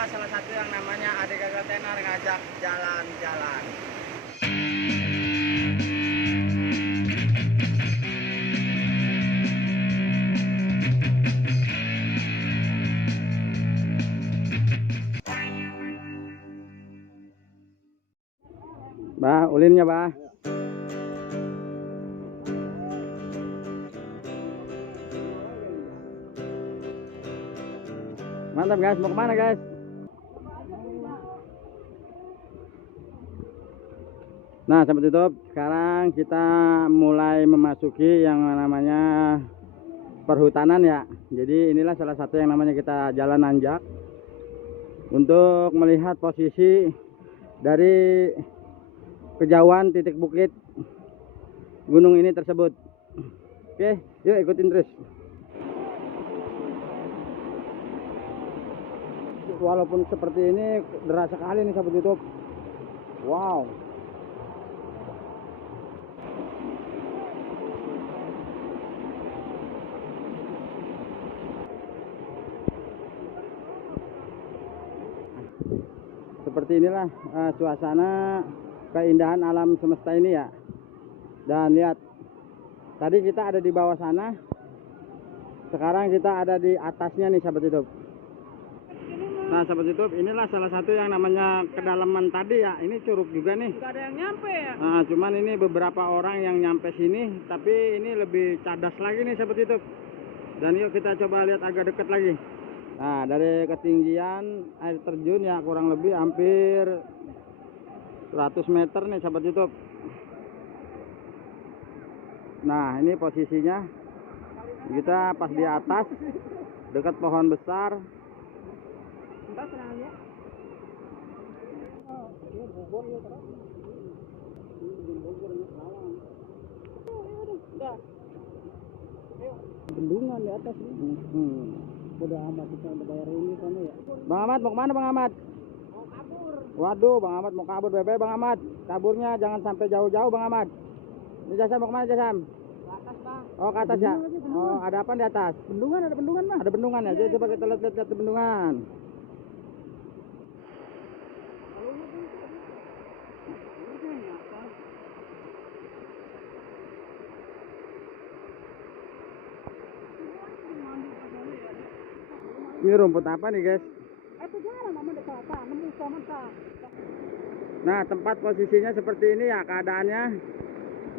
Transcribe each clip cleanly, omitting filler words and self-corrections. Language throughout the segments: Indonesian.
inilah salah satu yang namanya Adik Gagal Tenar ngajak jalan-jalan. Bah, ulinnya bah. Mantap guys, mau kemana guys? Nah, sahabat YouTube, sekarang kita mulai memasuki yang namanya perhutanan ya. Jadi inilah salah satu yang namanya kita jalan nanjak untuk melihat posisi dari kejauhan titik bukit gunung ini tersebut. Oke, yuk ikutin terus. Walaupun seperti ini deras sekali nih sahabat YouTube. Wow. Seperti inilah suasana keindahan alam semesta ini ya. Dan lihat, tadi kita ada di bawah sana, sekarang kita ada di atasnya nih sahabat YouTube. Nah sahabat YouTube, inilah salah satu yang namanya kedalaman tadi ya. Ini curug juga nih. Nggak ada yang nyampe ya. Nah, cuman ini beberapa orang yang nyampe sini, tapi ini lebih cadas lagi nih sahabat YouTube. Dan yuk kita coba lihat agak dekat lagi. Nah, dari ketinggian air terjun ya kurang lebih hampir 100 meter nih sahabat YouTube. Nah, ini posisinya kita pas di atas dekat pohon besar. Entah tenang ya. Bendungan di atas nih. Udah amat kita udah bayar ini sana ya. Bang Ahmad mau kemana Bang Ahmad? Mau kabur. Waduh, Bang Ahmad mau kabur bebe Bang Ahmad. Kaburnya jangan sampai jauh-jauh Bang Ahmad. Ini Jasam mau kemana Jasam? Ke atas bang. Oh ke atas ya? Oh ada apa di atas? Bendungan, ada bendungan mah. Ada bendungan ya? Jadi coba kita lihat bendungan. Ini rumput apa nih guys? Itu jalan mama dekat nemu sama tak. Nah tempat posisinya seperti ini ya keadaannya.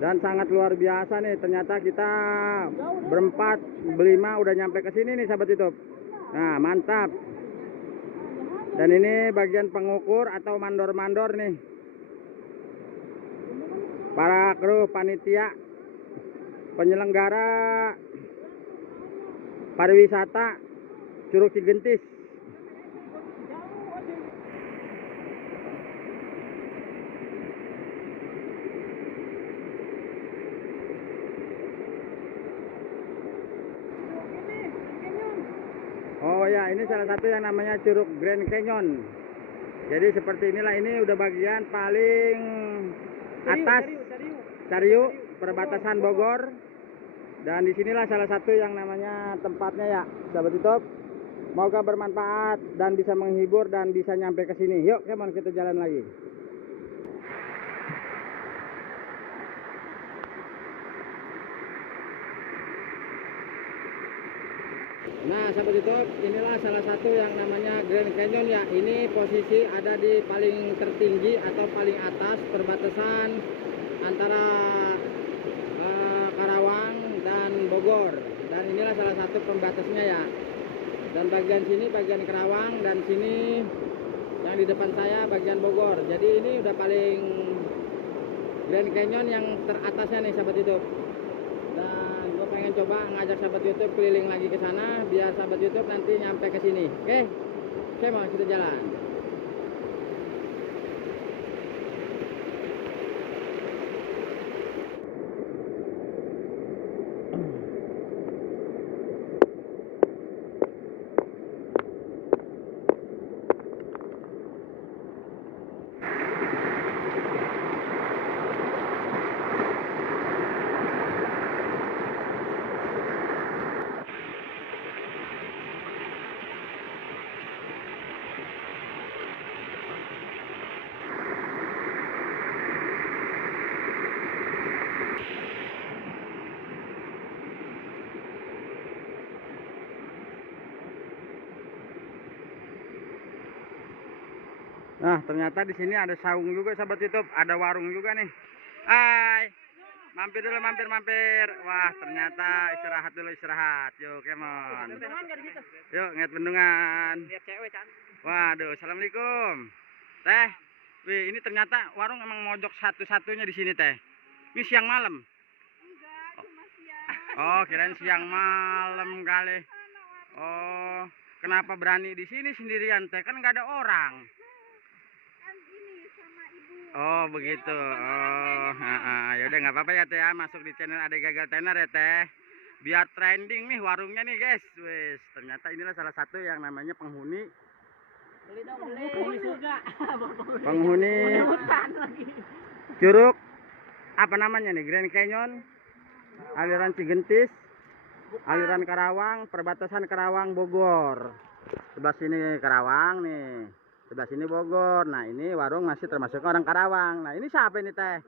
Dan sangat luar biasa nih, ternyata kita berempat, berlima udah nyampe ke sini nih sahabat YouTube. Nah, mantap. Dan ini bagian pengukur atau mandor-mandor nih. Para kru panitia penyelenggara pariwisata Curug Cigentis. Oh ya, ini salah satu yang namanya Curug Grand Canyon. Jadi seperti inilah, ini udah bagian paling atas Cariu, perbatasan Bogor. Dan disinilah salah satu yang namanya tempatnya ya, sahabat YouTube. Semoga bermanfaat dan bisa menghibur dan bisa nyampe ke sini. Yuk, kemana kita jalan lagi. Nah sahabat YouTube, inilah salah satu yang namanya Grand Canyon ya. Ini posisi ada di paling tertinggi atau paling atas perbatasan antara Karawang dan Bogor. Dan inilah salah satu pembatasnya ya. Dan bagian sini bagian Karawang, dan sini yang di depan saya bagian Bogor. Jadi ini udah paling Grand Canyon yang teratasnya nih sahabat YouTube. Dan gue pengen coba ngajak sahabat YouTube keliling lagi ke sana biar sahabat YouTube nanti nyampe ke sini. Oke, mau kita jalan. Nah, ternyata di sini ada saung juga sahabat YouTube, ada warung juga nih. Hai. Mampir dulu, mampir. Wah, ternyata istirahat dulu, istirahat. Yuk, kemon. Yuk, ngeliat bendungan. Lihat cewek cantik. Waduh, assalamualaikum. Teh, wih, ini ternyata warung emang mojok satu-satunya di sini teh. Ini siang malam. Enggak, cuma siang. Oh, kirain siang malam kali. Oh, kenapa berani di sini sendirian teh? Kan nggak ada orang. Kan ini sama ibu. Oh, begitu. Oh, ya udah nggak apa-apa ya teh ya. Masuk di channel Ade Gagal Tenar ya teh. Biar trending nih warungnya nih guys. Wes, ternyata inilah salah satu yang namanya penghuni. Beli dong, beli. Penghuni surga. Penghuni Hutan lagi. Curug apa namanya nih? Grand Canyon, aliran Cigentis, aliran Karawang, perbatasan Karawang Bogor. Sebelah sini Karawang nih, sebelah sini Bogor. Nah ini warung masih termasuk orang Karawang. Nah ini siapa ini teh?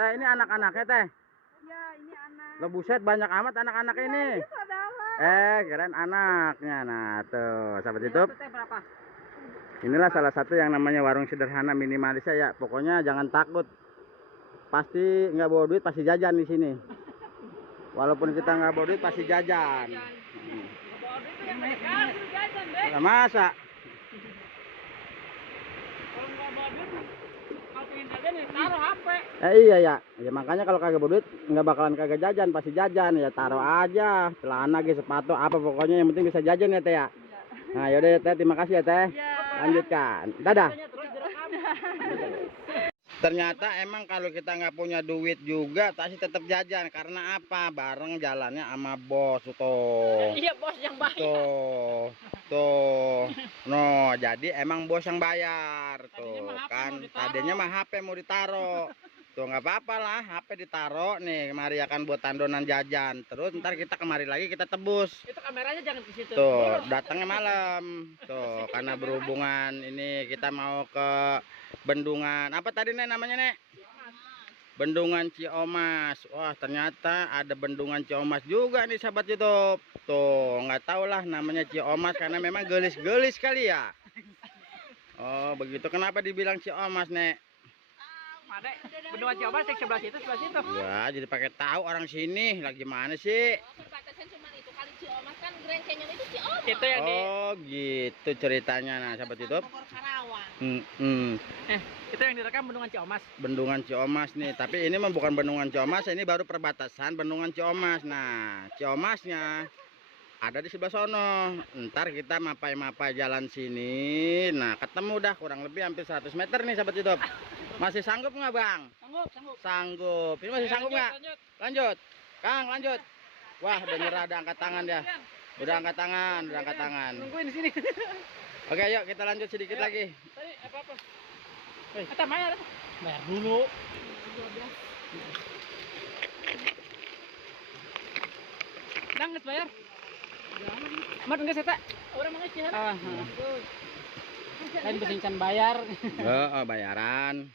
Teh ini anak-anaknya teh. Ya, ini anak. Lo buset banyak amat anak-anak ini. Saudara. Keren anaknya. Nah tuh sahabat YouTube. Teh berapa? Inilah salah satu yang namanya warung sederhana minimalis ya. Pokoknya jangan takut. Pasti nggak bawa duit, pasti jajan di sini. Walaupun kita nggak bawa duit, pasti jajan. Bawa duit tuh yang mereka suruh jajan, Dek. Lah, masa? Kalau nggak bawa duit, kalau pengen jajan ya taruh HP. Iya ya. Ya makanya kalau kagak bawa duit nggak bakalan kagak jajan, pasti jajan ya. Taruh aja celana gitu, sepatu apa pokoknya yang penting bisa jajan ya teh ya. Nah yaudah ya teh, terima kasih ya teh. Lanjutkan. Dadah. Terus direkam. Ternyata emang kalau kita nggak punya duit juga pasti tetap jajan. Karena apa? Bareng jalannya sama bos tuh. Iya, bos yang bayar. Tuh. No, jadi emang bos yang bayar. Tadinya Tuh mah HP kan. mau ditaruh. Tadinya mah HP mau ditaro. Tuh nggak apa-apa lah, HP ditaro nih. Kemari akan buat tandonan jajan. Terus ntar kita kemari lagi kita tebus. Itu kameranya jangan ke situ. Tuh, datangnya malam. Tuh, karena berhubungan ini kita mau ke bendungan. Apa tadi Nek namanya, Nek? Bendungan Ciomas. Wah, ternyata ada bendungan Ciomas juga nih sahabat YouTube. Tuh, nggak tahu lah namanya Ciomas karena memang gelis-gelis kali ya. Oh, begitu. Kenapa dibilang Ciomas, Nek? Ada bendungan Ciomas yang sebelah situ, sebelah situ. Wah, jadi pakai tahu orang sini. Lagi mana sih? Perbatasan cuma itu kali Ciomas kan Grand Canyon itu Ciomas. Itu yang di Oh, gitu ceritanya. Nah, sahabat YouTube. Bogor Karawang. itu yang direkam bendungan Ciomas. Bendungan Ciomas nih, tapi ini mah bukan bendungan Ciomas, ini baru perbatasan bendungan Ciomas. Nah, Ciomasnya ada di sebelah sono. Ntar kita mapai-mapai jalan sini. Nah, ketemu dah kurang lebih hampir 100 meter nih sahabat YouTube. Masih sanggup nggak Bang? Sanggup, sanggup. Sanggup. Ini masih sanggup nggak? Lanjut. Kang, lanjut. Wah, udah nyerah, udah angkat tangan dia. Udah angkat tangan, udah angkat tangan. Nungguin di sini. Oke, yuk kita lanjut sedikit lagi. Tadi apa-apa? Kita bayar. Bayar dulu. 12. Dang, geus bayar. Amat enggak seta? Urang mah geus ya. Lain besincan bayar. Oh, bayaran.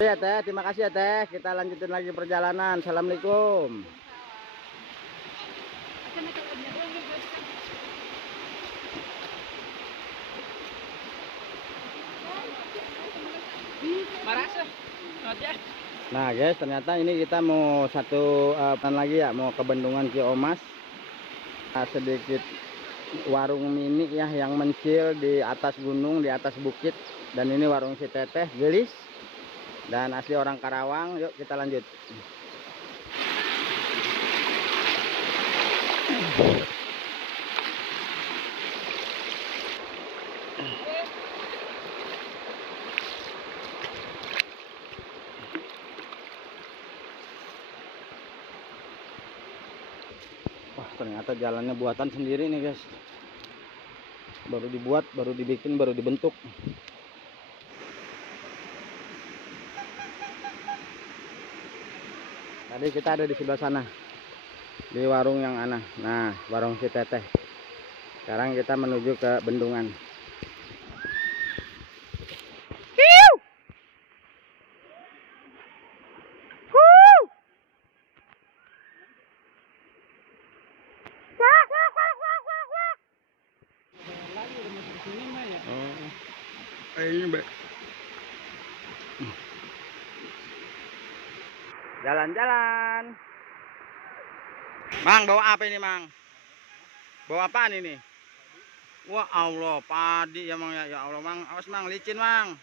Ya teh, terima kasih ya teh. Kita lanjutin lagi perjalanan. Assalamualaikum. Marasa. Ya. Nah guys, ternyata ini kita mau satu lagi ya, mau ke bendungan Ciomas. Nah, sedikit warung mini ya yang mencil di atas gunung, di atas bukit. Dan ini warung si Teteh gelis dan asli orang Karawang. Yuk kita lanjut. Wah, ternyata jalannya buatan sendiri nih guys. Baru dibuat, baru dibikin, baru dibentuk. Tadi kita ada di sebelah sana, di warung yang aneh. Nah, warung si Teteh. Sekarang kita menuju ke bendungan. Lagi udah masuk ke sini mah ya. Ini jalan-jalan. Mang, bawa apa ini, Mang? Bawa apaan ini? Wah, Allah, padi ya, Mang ya. Ya Allah, Mang. Awas, Mang, licin, Mang.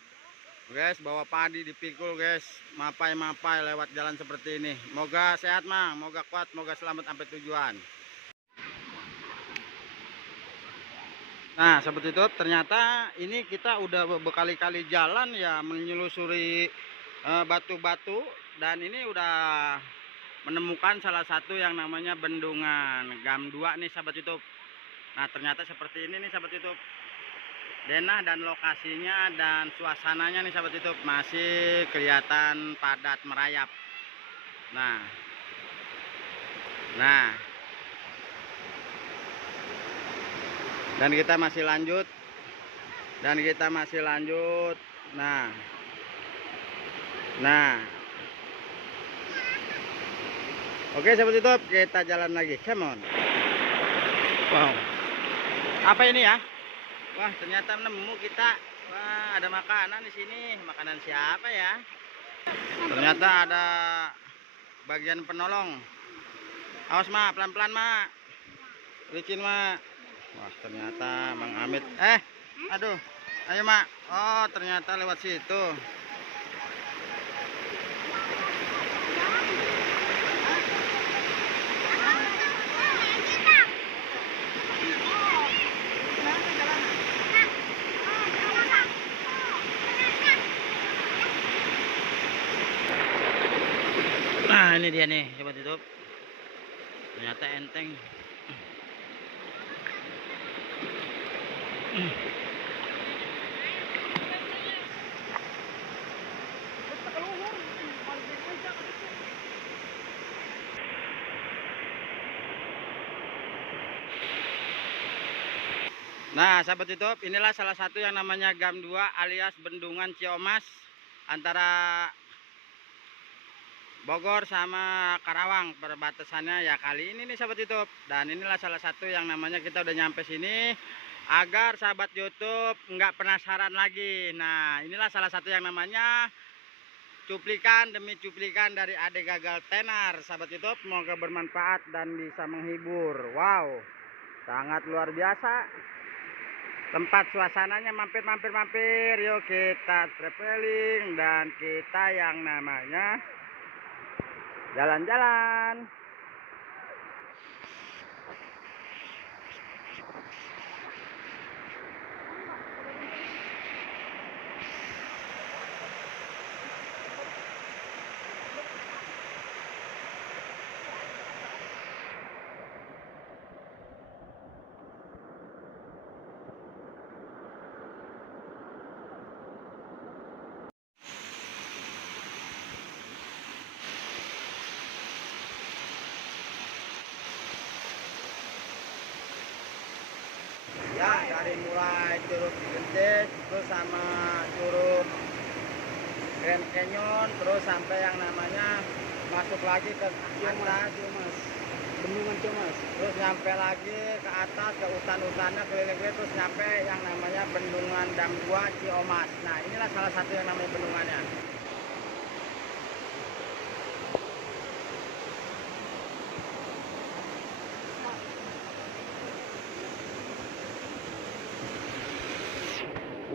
Guys, bawa padi dipikul, guys. Mapai-mapai lewat jalan seperti ini. Moga sehat, Mang. Moga kuat, moga selamat sampai tujuan. Nah, sobat YouTube, ternyata ini kita udah berkali-kali jalan ya menyelusuri batu-batu, dan ini udah menemukan salah satu yang namanya bendungan Gam 2 nih, sahabat YouTube. Nah, ternyata seperti ini nih, sahabat YouTube. Denah dan lokasinya dan suasananya nih, sahabat YouTube, masih kelihatan padat merayap. Nah. Dan kita masih lanjut. Nah. Oke, sahabat YouTube, kita jalan lagi. Come on. Wow. Apa ini ya? Wah, ternyata nemu kita. Wah, ada makanan di sini. Makanan siapa ya? Ternyata ada bagian penolong. Awas, Mak, pelan-pelan, Mak. Licin, Mak. Wah, ternyata Bang Amit. Aduh. Ayo, Mak. Oh, ternyata lewat situ. Nah, ini dia nih, coba tutup. Ternyata enteng. Nah, sahabat YouTube, inilah salah satu yang namanya Gam 2 alias Bendungan Ciomas antara Bogor sama Karawang, perbatasannya ya kali ini nih, sahabat YouTube. Dan inilah salah satu yang namanya kita udah nyampe sini agar sahabat YouTube nggak penasaran lagi. Nah, inilah salah satu yang namanya cuplikan demi cuplikan dari Ade Gagal Tenar, sahabat YouTube. Semoga bermanfaat dan bisa menghibur. Wow, sangat luar biasa. Tempat suasananya mampir. Yuk kita traveling dan kita yang namanya jalan-jalan. Ya, dari mulai Curug Gede terus sama Curug Grand Canyon, terus sampai yang namanya masuk lagi ke atas Bendungan Ciomas, terus nyampe lagi ke atas ke hutan-hutannya keliling, terus nyampe yang namanya Bendungan Dam 2 Ciomas. Nah, inilah salah satu yang namanya bendungannya.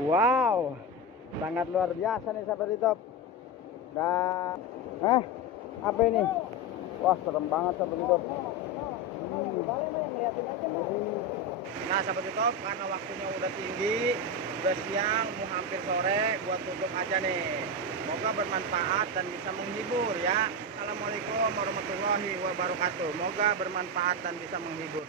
Wow, sangat luar biasa nih, sahabat YouTube. Dan apa ini? Wah, serem banget, sahabat YouTube. Nah, sahabat YouTube, karena waktunya udah tinggi, udah siang, mau hampir sore, buat tutup aja nih. Semoga bermanfaat dan bisa menghibur ya. Assalamualaikum warahmatullahi wabarakatuh. Semoga bermanfaat dan bisa menghibur.